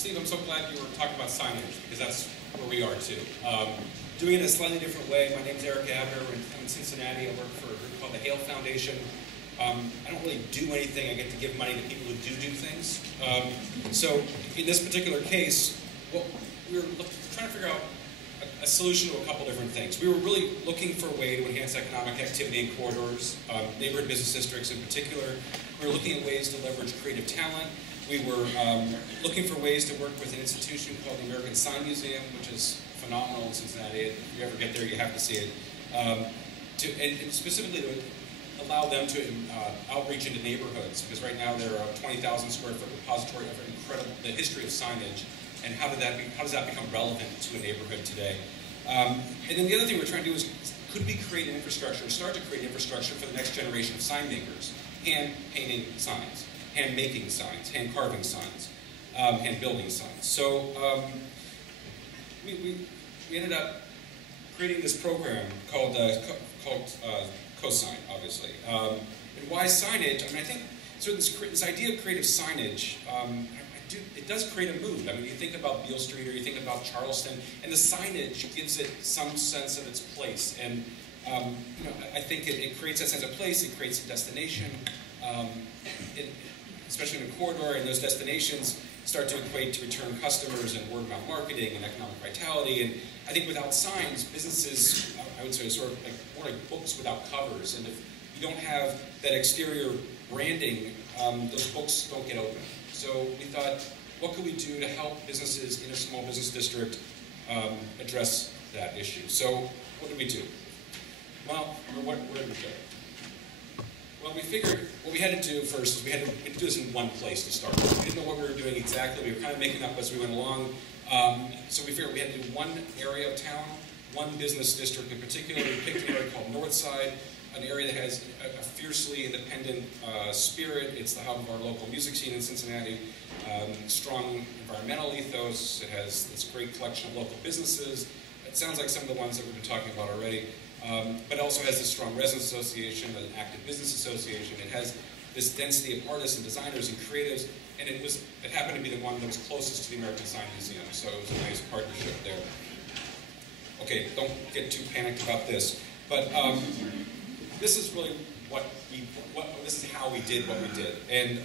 Steve, I'm so glad you were talking about signage, because that's where we are too. Doing it in a slightly different way. My name's Avner. I'm in Cincinnati. I work for a group called the Haile Foundation. I don't really do anything. I get to give money to people who do things. So in this particular case, well, we were trying to figure out a solution to a couple different things. We were really looking for a way to enhance economic activity in corridors, neighborhood business districts in particular. We were looking at ways to leverage creative talent. We were looking for ways to work with an institution called the American Sign Museum, which is phenomenal in Cincinnati. If you ever get there, you have to see it. And specifically to allow them to outreach into neighborhoods, because right now they're a 20,000 square foot repository of the history of signage, and how does that become relevant to a neighborhood today? And then the other thing we're trying to do is, could we create an infrastructure, or start to create infrastructure for the next generation of sign makers, hand painting signs, hand making signs, hand carving signs, hand building signs. So we ended up creating this program called CoSign, obviously. And why signage? I mean, I think so. This idea of creative signage, it does create a mood. I mean, you think about Beale Street or you think about Charleston, and the signage gives it some sense of its place. And you know, I think it creates that sense of place. It creates a destination, especially in a corridor, and those destinations start to equate to return customers and word-of-mouth marketing and economic vitality. And I think without signs, businesses, I would say, are sort of more like books without covers. And if you don't have that exterior branding, those books don't get open. So we thought, what could we do to help businesses in a small business district address that issue? So what did we do? Well, where did we go? Well, we figured what we had to do first is we had to do this in one place to start with. We didn't know what we were doing exactly. We were kind of making up as we went along. So we figured we had to do one area of town, one business district in particular. We picked an area called Northside, an area that has a fiercely independent spirit. It's the hub of our local music scene in Cincinnati. Strong environmental ethos. It has this great collection of local businesses. It sounds like some of the ones that we've been talking about already. But it also has this strong residents association, an active business association. It has this density of artists and designers and creatives, and it happened to be the one that was closest to the American Sign Museum, so it was a nice partnership there. Okay, don't get too panicked about this, but this is really this is how we did what we did, and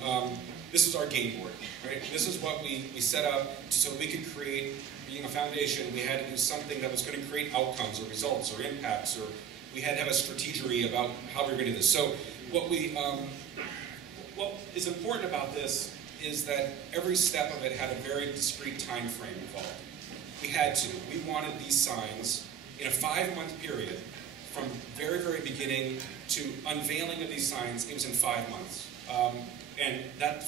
this is our game board, right? This is what we set up so we could create. Being a foundation, we had to do something that was going to create outcomes or results or impacts, or we had to have a strategy about how we were going to do this. So what is important about this is that every step of it had a very discrete time frame involved. We had to. We wanted these signs in a 5-month period, from very, very beginning to unveiling of these signs. It was in 5 months. And that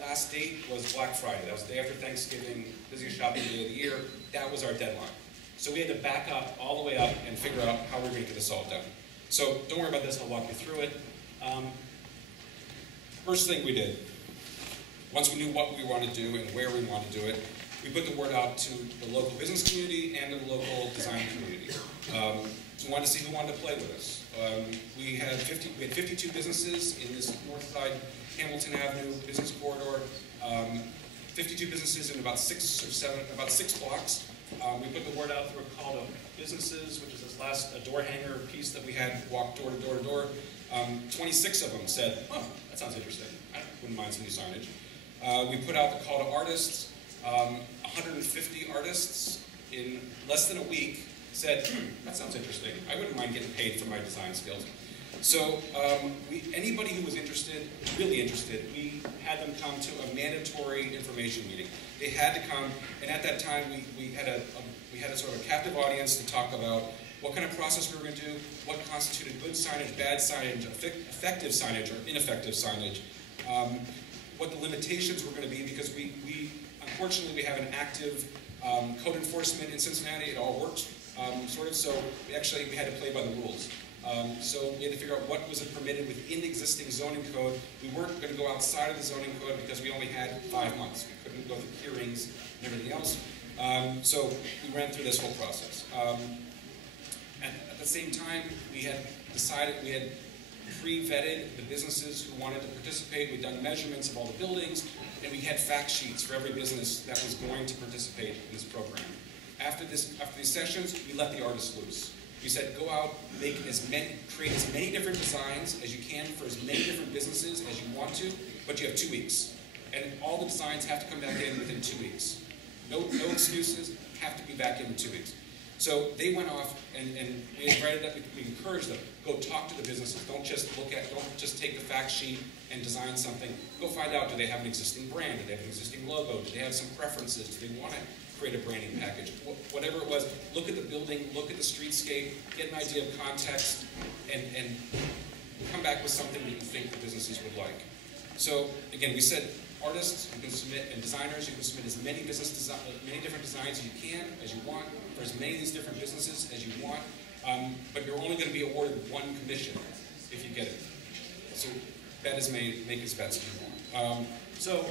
last date was Black Friday. That was the day after Thanksgiving, busiest shopping day of the year. That was our deadline. So we had to back up all the way up and figure out how we're going to get this all done. So don't worry about this, I'll walk you through it. First thing we did, once we knew what we wanted to do and where we wanted to do it, we put the word out to the local business community and the local design community. We wanted to see who wanted to play with us. We had 52 businesses in this north side Hamilton Avenue business corridor, 52 businesses in about 6 blocks. We put the word out through a call to businesses, which is this last door hanger piece that we had walk door to door to door. 26 of them said, oh, that sounds interesting. I wouldn't mind some new signage. We put out the call to artists. 150 artists in less than a week said, that sounds interesting. I wouldn't mind getting paid for my design skills. So anybody who was interested, really interested, we had them come to a mandatory information meeting. They had to come, and at that time we had a sort of a captive audience to talk about what kind of process we were going to do, what constituted good signage, bad signage, effective signage, or ineffective signage, what the limitations were going to be, because unfortunately we have an active code enforcement in Cincinnati. It all works, sort of, so we had to play by the rules. So we had to figure out what was permitted within the existing zoning code. We weren't going to go outside of the zoning code because we only had 5 months. We couldn't go through hearings and everything else. So we ran through this whole process. And at the same time, we had pre-vetted the businesses who wanted to participate. We'd done measurements of all the buildings. and we had fact sheets for every business that was going to participate in this program. After these sessions, we let the artists loose. We said, go out, create as many different designs as you can for as many different businesses as you want to, but you have 2 weeks. And all the designs have to come back in within 2 weeks. No excuses, have to be back in 2 weeks. So they went off, and we invited them, we encouraged them, go talk to the businesses. Don't just take the fact sheet and design something. Go find out, do they have an existing brand? Do they have an existing logo? Do they have some preferences? Do they want to create a branding package? Whatever it was, look at the building, look at the streetscape, get an idea of context, and come back with something that you think the businesses would like. So again, we said artists, you can submit, and designers, you can submit as many different designs as you can, as you want, for as many of these different businesses as you want, but you're only going to be awarded one commission if you get it. So bet as many, make as bets as you want. So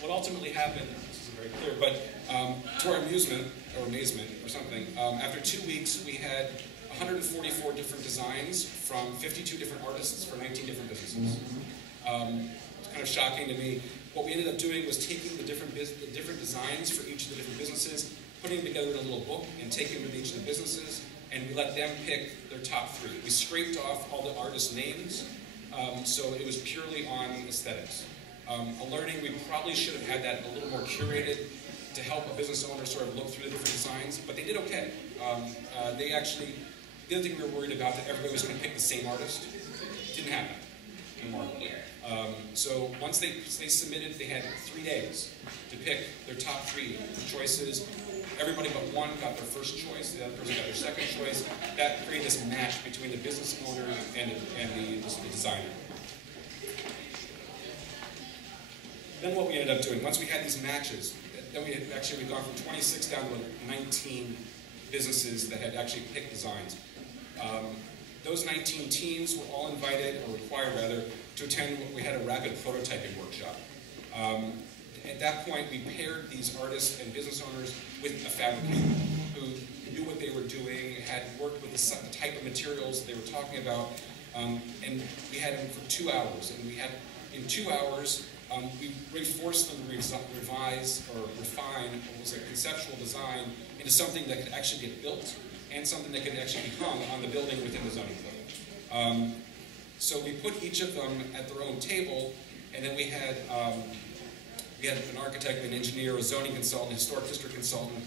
what ultimately happened, this isn't very clear, but to our amusement, or amazement, or something, after 2 weeks we had 144 different designs from 52 different artists for 19 different businesses. It's kind of shocking to me. What we ended up doing was taking the different designs for each of the different businesses, putting them together in a little book, and taking them to each of the businesses, and we let them pick their top 3. We scraped off all the artists' names, so it was purely on aesthetics. A learning, we probably should have had that a little more curated to help a business owner sort of look through the different designs, but they did okay. They actually, the other thing we were worried about, that everybody was going to pick the same artist, didn't happen, remarkably. So once they submitted, they had 3 days to pick their top 3 choices. Everybody but one got their first choice, the other person got their second choice. That created this match between the business owner and the designer. Then what we ended up doing, once we had these matches, then we'd gone from 26 down to 19 businesses that had actually picked designs. Those 19 teams were all invited, or required rather, to attend what we had a rapid prototyping workshop. At that point, we paired these artists and business owners with a fabricator who knew what they were doing, had worked with the type of materials they were talking about, and we had them for 2 hours. And we had, in 2 hours, we really forced them to revise or refine what was a conceptual design into something that could actually get built and something that could actually be hung on the building within the zoning code. So we put each of them at their own table, and then we had an architect, an engineer, a zoning consultant, a historic district consultant,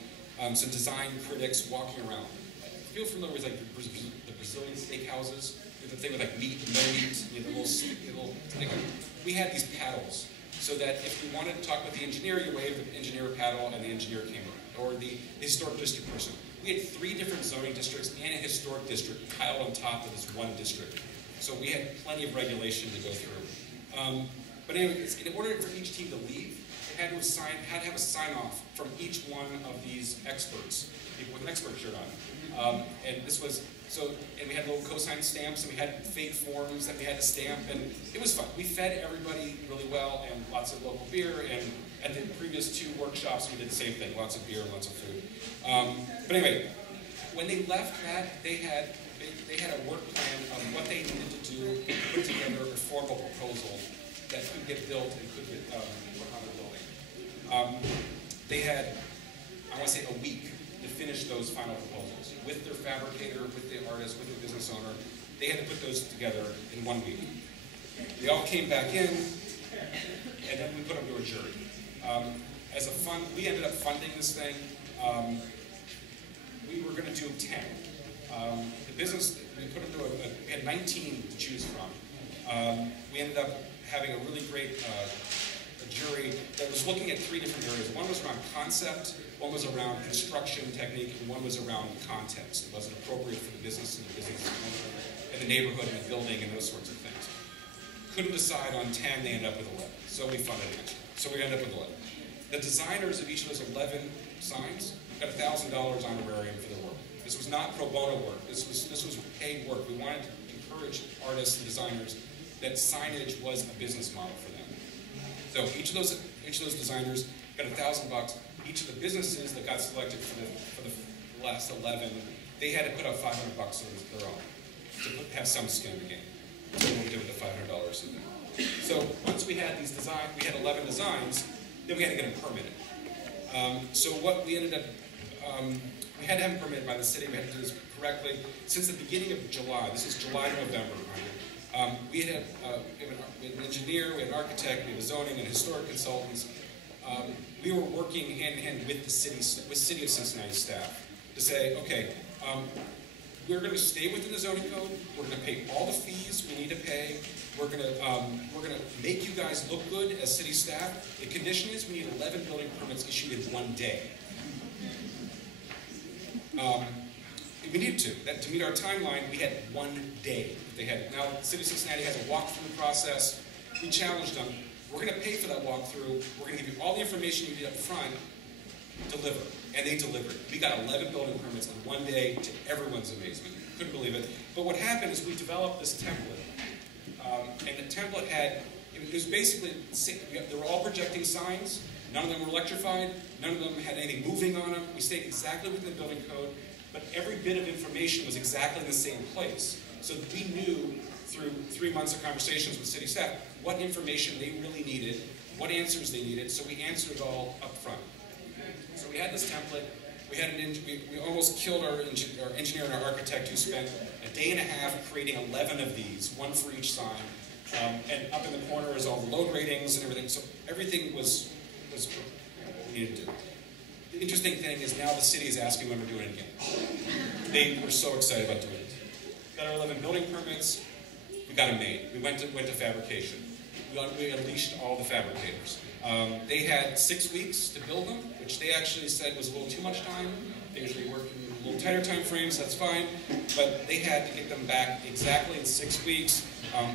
some design critics walking around. Feel familiar with like the Brazilian steakhouses? The thing with like meat, no meat, the little thing. We had these paddles, so that if you wanted to talk with the engineer, you waved the engineer paddle and the engineer came around, or the historic district person. We had 3 different zoning districts and a historic district piled on top of this one district. So we had plenty of regulation to go through. But anyway, in order for each team to leave, they had to have a sign-off from each one of these experts, people with an expert shirt on. And this was, and we had little CoSign stamps, and we had fake forms that we had to stamp, and it was fun. We fed everybody really well, and lots of local beer, and at the previous 2 workshops, we did the same thing, lots of beer and lots of food. But anyway, when they left that, they had a work plan of what they needed to do to put together a formal proposal that could get built and could get put on the building. They had, I want to say, a week to finish those final proposals with their fabricator, with the artist, with the business owner. They had to put those together in 1 week. They all came back in, and then we put them to a jury. As a fund, we ended up funding this thing. We were going to do 10. The business, we put them to we had 19 to choose from. We ended up having a really great jury that was looking at 3 different areas. One was around concept, one was around construction technique, and one was around context. Was it appropriate for the business and the neighborhood and the building and those sorts of things. Couldn't decide on 10, they ended up with 11. So we funded it. So we ended up with 11. The designers of each of those 11 signs got $1,000 honorarium for their work. This was not pro bono work. This was paid work. We wanted to encourage artists and designers that signage was a business model for them. So each of those designers got $1,000. Each of the businesses that got selected for the last 11, they had to put up $500 of their own to have some skin in the game. So what we did with the $500 of them. So once we had these designs, we had 11 designs. then we had to get them permitted. So what we ended up, we had to have them permitted by the city. We had to do this correctly. Since the beginning of July, this is July, November, we had an engineer, we had an architect, we had a zoning and historic consultants. We were working hand in hand with the city of Cincinnati staff to say, okay, we're going to stay within the zoning code. We're going to pay all the fees we need to pay. We're going to make you guys look good as city staff. The condition is we need 11 building permits issued in 1 day. We needed to meet our timeline, we had 1 day that they had. Now, the city of Cincinnati has a walkthrough process. We challenged them. We're going to pay for that walkthrough. We're going to give you all the information you need up front. Deliver. And they delivered. We got 11 building permits in 1 day, to everyone's amazement. Couldn't believe it. But what happened is we developed this template. And the template had, it was basically, they were all projecting signs. None of them were electrified. None of them had anything moving on them. We stayed exactly within the building code. But every bit of information was exactly in the same place. So we knew through 3 months of conversations with city staff what information they really needed, what answers they needed, so we answered it all up front. So we had this template. We almost killed our engineer and our architect, who spent a day and a half creating 11 of these, one for each sign. And up in the corner is all the load ratings and everything. So everything was what we needed to do. The interesting thing is now the city is asking when we're doing it again. They were so excited about doing it. Got our 11 building permits. We got them made. We went to fabrication. We unleashed all the fabricators. They had 6 weeks to build them, which they actually said was a little too much time. They usually work in a little tighter time frames, that's fine. But they had to get them back exactly in 6 weeks,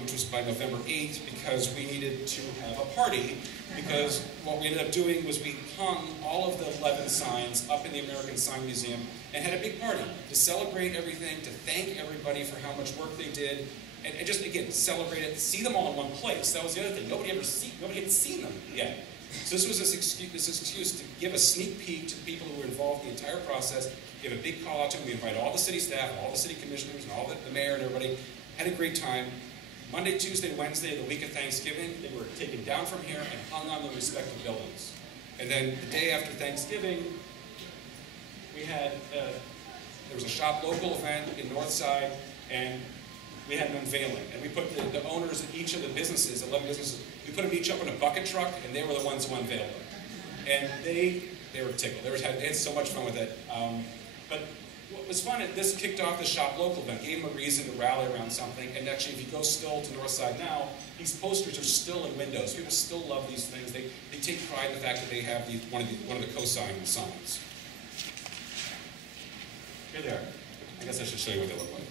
which was by November 8th, because we needed to have a party. Because what we ended up doing was we hung all of the 11 signs up in the American Sign Museum and had a big party to celebrate everything, to thank everybody for how much work they did, and just, again, celebrate it, see them all in one place. That was the other thing. Nobody had seen them yet. So this was this excuse to give a sneak peek to people who were involved in the entire process, give a big call out to them. We invited all the city staff, all the city commissioners, and all the mayor and everybody. Had a great time. Monday, Tuesday, Wednesday, the week of Thanksgiving, they were taken down from here and hung on the respective buildings. And then the day after Thanksgiving, we had, there was a shop local event in Northside, and we had an unveiling. And we put the owners of each of the businesses, 11 businesses, we put them each up in a bucket truck, and they were the ones who unveiled them. And they were tickled. They had so much fun with it. But what was fun, this kicked off the shop local event, gave them a reason to rally around something. And actually, if you go still to Northside now, these posters are still in windows. People still love these things. They take pride in the fact that they have one of the CoSign signs. Here they are. I guess I should show you what they look like.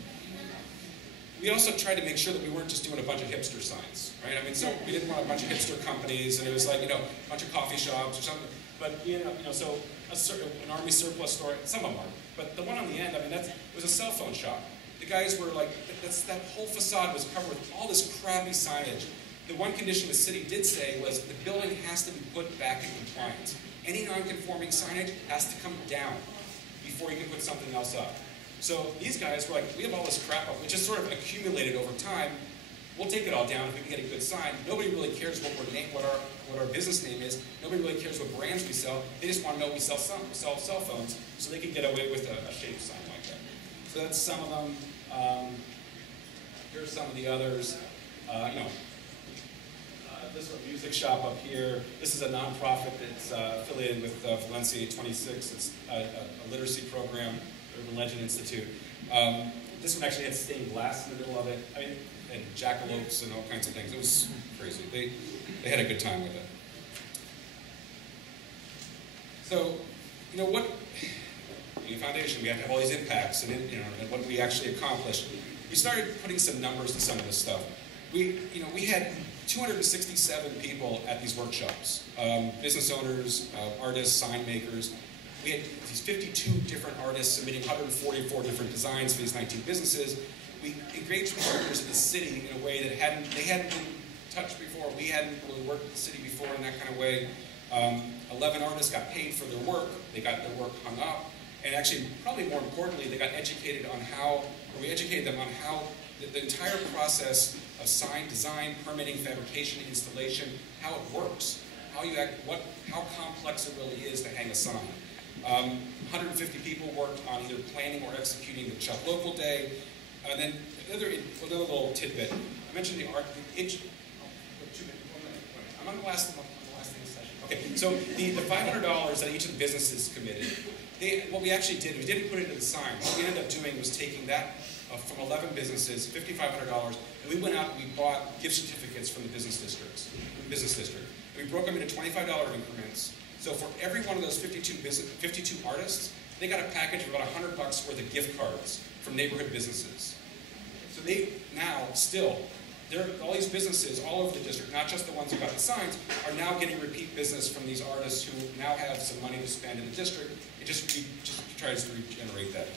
We also tried to make sure that we weren't just doing a bunch of hipster signs, right? I mean, so we didn't want a bunch of hipster companies, and it was like, a bunch of coffee shops or something. But so an army surplus store, some of them are. But the one on the end, it was a cell phone shop. The guys were like, that whole facade was covered with all this crappy signage. The one condition the city did say was the building has to be put back in compliance. Any non-conforming signage has to come down before you can put something else up. So these guys were like, we have all this crap up, which just sort of accumulated over time. We'll take it all down if we can get a good sign. Nobody really cares what our business name is. Nobody really cares what brands we sell. They just want to know we sell cell phones, so they can get away with a shaped sign like that. So that's some of them. Here's some of the others. This is a music shop up here. This is a nonprofit that's affiliated with Valencia 26. It's a literacy program, Urban Legend Institute. This one actually had stained glass in the middle of it. And jackalopes and all kinds of things. It was crazy. They had a good time with it. So, what in the foundation, we have to have all these impacts and what we actually accomplished. We started putting some numbers to some of this stuff. We had 267 people at these workshops. Business owners, artists, sign makers. We had these 52 different artists submitting 144 different designs for these 19 businesses. We engaged with partners in the city in a way that they hadn't been touched before. We hadn't really worked with the city before in that kind of way. 11 artists got paid for their work. They got their work hung up. And actually, probably more importantly, they got educated on we educated them on how the entire process of sign design, permitting, fabrication, installation, how it works. how complex it really is to hang a sign. 150 people worked on either planning or executing the Chuck Local Day. And then another little tidbit. I mentioned the art. I'm on the last thing of the session. Okay, so the $500 that each of the businesses committed, what we actually did, we didn't put it in the sign. What we ended up doing was taking that from 11 businesses, $5,500, and we went out and we bought gift certificates from the business district. And we broke them into $25 increments. So for every one of those 52 artists, they got a package of about $100 worth of gift cards from neighborhood businesses. So they now still, all these businesses all over the district, not just the ones who got the signs, are now getting repeat business from these artists who now have some money to spend in the district. We just tries to regenerate that.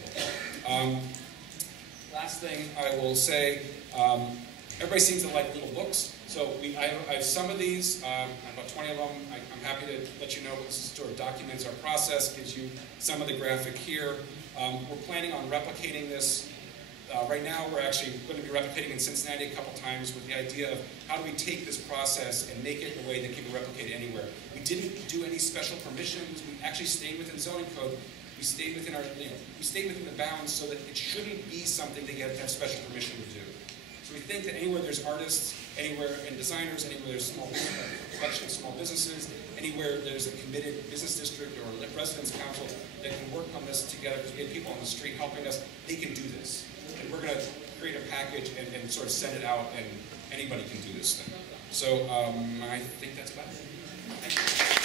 Last thing I will say, everybody seems to like little books. So I have some of these, about 20 of them. I'm happy to let you know what this sort of documents our process, gives you some of the graphic here. We're planning on replicating this. Right now, we're actually going to be replicating in Cincinnati a couple times with the idea of how do we take this process and make it in a way that can be replicated anywhere. We didn't do any special permissions. We actually stayed within zoning code. We stayed within we stayed within the bounds so that it shouldn't be something that you have to have special permission to do. So we think that anywhere there's artists, anywhere and designers, anywhere there's small collection of small businesses, anywhere there's a committed business district or a residence council that can work on this together, because we have people on the street helping us, they can do this. And we're going to create a package and sort of send it out, and anybody can do this thing. So I think that's about it. Thank you.